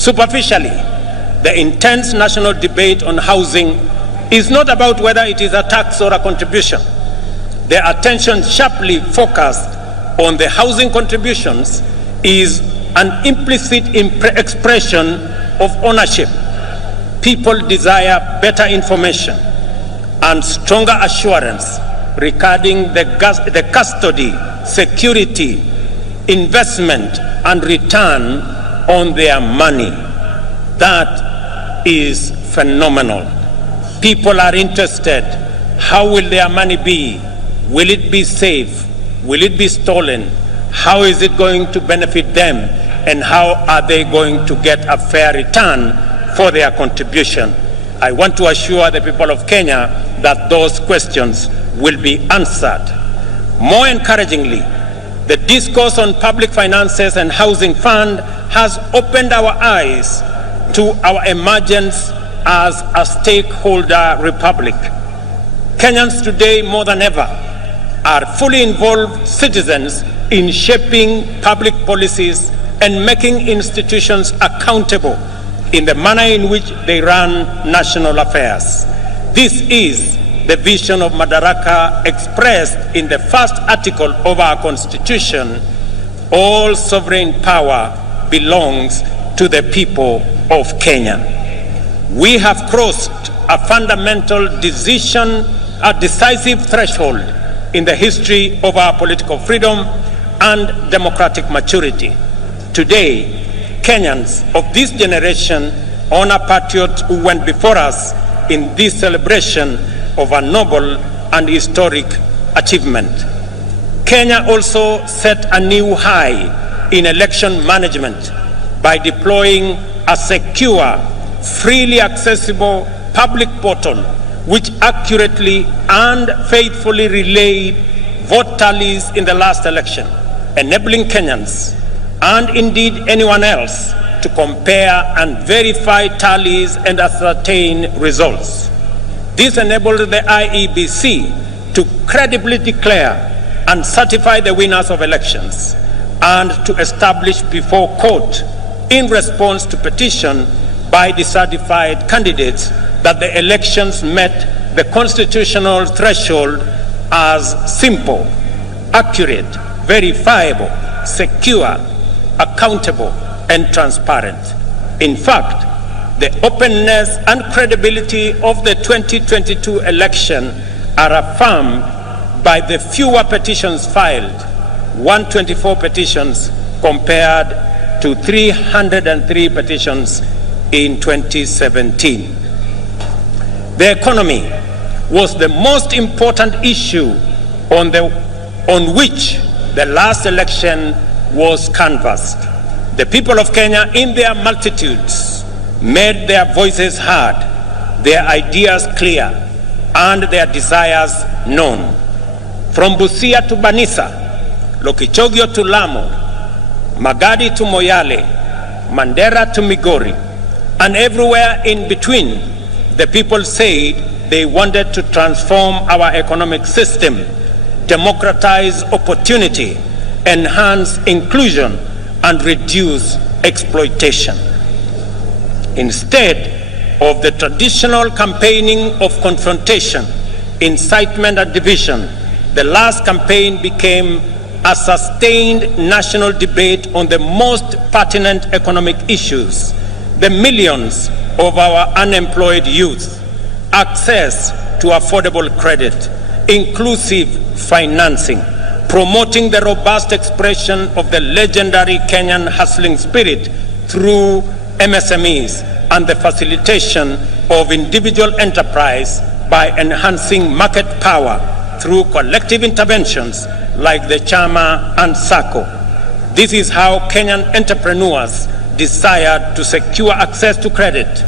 Superficially, the intense national debate on housing is not about whether it is a tax or a contribution. The attention sharply focused on the housing contributions is an implicit expression of ownership. People desire better information and stronger assurance regarding the custody, security, investment, and return on their money. That is phenomenal. People are interested. How will their money be? Will it be safe? Will it be stolen? How is it going to benefit them? And how are they going to get a fair return for their contribution? I want to assure the people of Kenya that those questions will be answered. More encouragingly, the discourse on public finances and housing fund has opened our eyes to our emergence as a stakeholder republic. Kenyans today, more than ever, are fully involved citizens in shaping public policies and making institutions accountable in the manner in which they run national affairs. This is the vision of Madaraka expressed in the first article of our Constitution. All sovereign power belongs to the people of Kenya. We have crossed a fundamental a decisive threshold in the history of our political freedom and democratic maturity. Today, Kenyans of this generation honor patriots who went before us in this celebration of a noble and historic achievement. Kenya also set a new high in election management by deploying a secure, freely accessible public portal which accurately and faithfully relayed vote tallies in the last election, enabling Kenyans and indeed anyone else to compare and verify tallies and ascertain results. This enabled the IEBC to credibly declare and certify the winners of elections and to establish before court, in response to petition by dissatisfied candidates, that the elections met the constitutional threshold as simple, accurate, verifiable, secure, accountable, and transparent. In fact, the openness and credibility of the 2022 election are affirmed by the fewer petitions filed, 124 petitions compared to 303 petitions in 2017. The economy was the most important issue on which the last election was canvassed. The people of Kenya, in their multitudes, made their voices heard, their ideas clear, and their desires known. From Busia to Banisa, Lokichogio to Lamu, Magadi to Moyale, Mandera to Migori, and everywhere in between, the people said they wanted to transform our economic system, democratize opportunity, enhance inclusion, and reduce exploitation. Instead of the traditional campaigning of confrontation, incitement, and division, the last campaign became a sustained national debate on the most pertinent economic issues: the millions of our unemployed youth, access to affordable credit, inclusive financing, promoting the robust expression of the legendary Kenyan hustling spirit through MSMEs, and the facilitation of individual enterprise by enhancing market power through collective interventions like the Chama and SACCO. This is how Kenyan entrepreneurs desire to secure access to credit,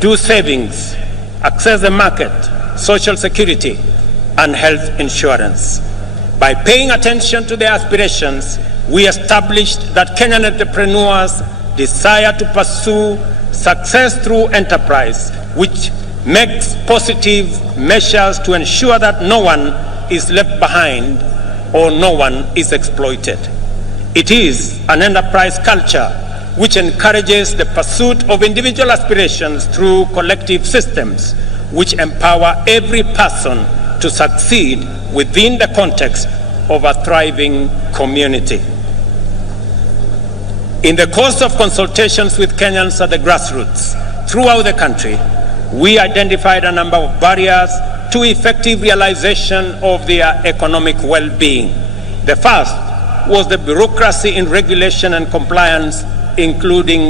do savings, access the market, social security, and health insurance. By paying attention to their aspirations, we established that Kenyan entrepreneurs desire to pursue success through enterprise, which makes positive measures to ensure that no one is left behind or no one is exploited. It is an enterprise culture which encourages the pursuit of individual aspirations through collective systems, which empower every person to succeed within the context of a thriving community. In the course of consultations with Kenyans at the grassroots throughout the country, we identified a number of barriers to effective realization of their economic well-being. The first was the bureaucracy in regulation and compliance, including